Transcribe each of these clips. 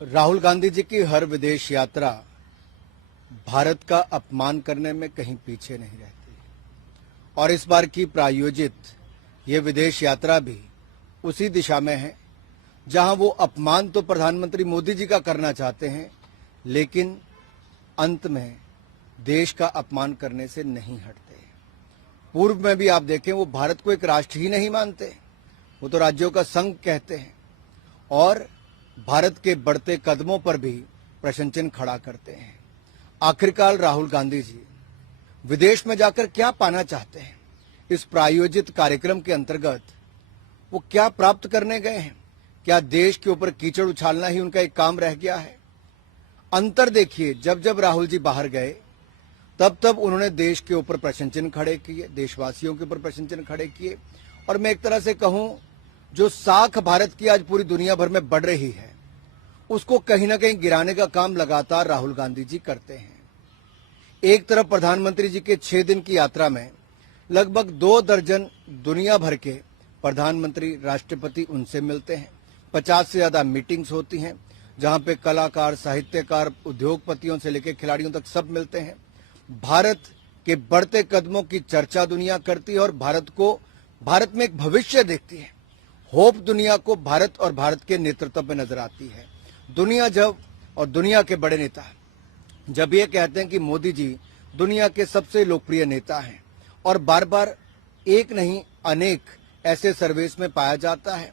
राहुल गांधी जी की हर विदेश यात्रा भारत का अपमान करने में कहीं पीछे नहीं रहती और इस बार की प्रायोजित ये विदेश यात्रा भी उसी दिशा में है जहां वो अपमान तो प्रधानमंत्री मोदी जी का करना चाहते हैं, लेकिन अंत में देश का अपमान करने से नहीं हटते। पूर्व में भी आप देखें, वो भारत को एक राष्ट्र ही नहीं मानते, वो तो राज्यों का संघ कहते हैं और भारत के बढ़ते कदमों पर भी प्रश्न चिन्ह खड़ा करते हैं। आखिरकार राहुल गांधी जी विदेश में जाकर क्या पाना चाहते हैं? इस प्रायोजित कार्यक्रम के अंतर्गत वो क्या प्राप्त करने गए हैं? क्या देश के ऊपर कीचड़ उछालना ही उनका एक काम रह गया है? अंतर देखिए, जब जब राहुल जी बाहर गए तब तब उन्होंने देश के ऊपर प्रश्न चिन्ह खड़े किए, देशवासियों के ऊपर प्रश्न चिन्ह खड़े किए और मैं एक तरह से कहूं, जो साख भारत की आज पूरी दुनिया भर में बढ़ रही है उसको कहीं ना कहीं गिराने का काम लगातार राहुल गांधी जी करते हैं। एक तरफ प्रधानमंत्री जी के 6 दिन की यात्रा में लगभग 2 दर्जन दुनिया भर के प्रधानमंत्री, राष्ट्रपति उनसे मिलते हैं। 50 से ज्यादा मीटिंग्स होती हैं जहां पे कलाकार, साहित्यकार, उद्योगपतियों से लेकर खिलाड़ियों तक सब मिलते हैं। भारत के बढ़ते कदमों की चर्चा दुनिया करती है और भारत में एक भविष्य देखती है। होप दुनिया को भारत और भारत के नेतृत्व में नजर आती है। दुनिया के बड़े नेता जब ये कहते हैं कि मोदी जी दुनिया के सबसे लोकप्रिय नेता हैं और बार बार एक नहीं अनेक ऐसे सर्वेस में पाया जाता है।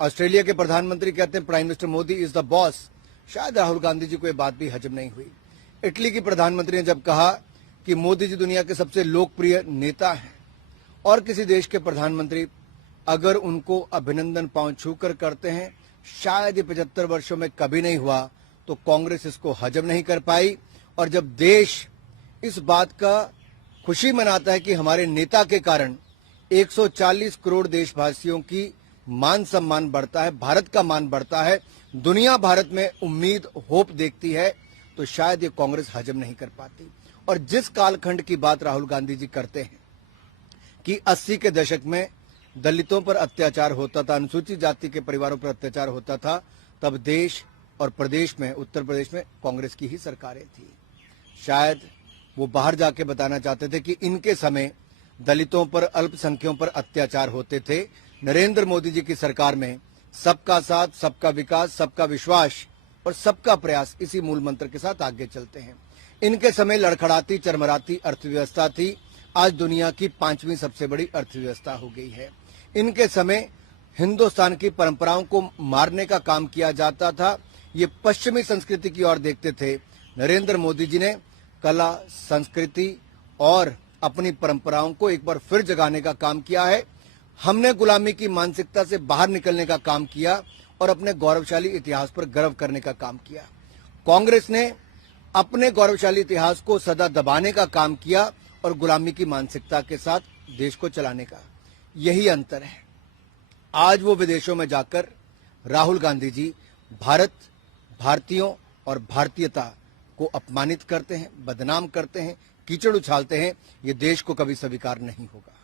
ऑस्ट्रेलिया के प्रधानमंत्री कहते हैं prime minister Modi is the boss. शायद राहुल गांधी जी को ये बात भी हजम नहीं हुई। इटली की प्रधानमंत्री ने जब कहा कि मोदी जी दुनिया के सबसे लोकप्रिय नेता हैं और किसी देश के प्रधानमंत्री अगर उनको अभिनंदन पांव छूकर करते हैं, शायद ये 75 वर्षों में कभी नहीं हुआ, तो कांग्रेस इसको हजम नहीं कर पाई। और जब देश इस बात का खुशी मनाता है कि हमारे नेता के कारण 140 करोड़ देशवासियों की मान सम्मान बढ़ता है, भारत का मान बढ़ता है, दुनिया भारत में उम्मीद, होप देखती है, तो शायद ये कांग्रेस हजम नहीं कर पाती। और जिस कालखंड की बात राहुल गांधी जी करते हैं कि 80 के दशक में दलितों पर अत्याचार होता था, अनुसूचित जाति के परिवारों पर अत्याचार होता था, तब देश और प्रदेश में, उत्तर प्रदेश में कांग्रेस की ही सरकारें थी। शायद वो बाहर जाके बताना चाहते थे कि इनके समय दलितों पर, अल्पसंख्यकों पर अत्याचार होते थे। नरेंद्र मोदी जी की सरकार में सबका साथ, सबका विकास, सबका विश्वास और सबका प्रयास, इसी मूल मंत्र के साथ आगे चलते हैं। इनके समय लड़खड़ाती, चरमराती अर्थव्यवस्था थी, आज दुनिया की 5वीं सबसे बड़ी अर्थव्यवस्था हो गई है। इनके समय हिंदुस्तान की परंपराओं को मारने का काम किया जाता था, ये पश्चिमी संस्कृति की ओर देखते थे। नरेंद्र मोदी जी ने कला, संस्कृति और अपनी परंपराओं को एक बार फिर जगाने का काम किया है। हमने गुलामी की मानसिकता से बाहर निकलने का काम किया और अपने गौरवशाली इतिहास पर गर्व करने का काम किया। कांग्रेस ने अपने गौरवशाली इतिहास को सदा दबाने का काम किया और गुलामी की मानसिकता के साथ देश को चलाने का। यही अंतर है। आज वो विदेशों में जाकर राहुल गांधी जी भारत, भारतीयों और भारतीयता को अपमानित करते हैं, बदनाम करते हैं, कीचड़ उछालते हैं। ये देश को कभी स्वीकार नहीं होगा।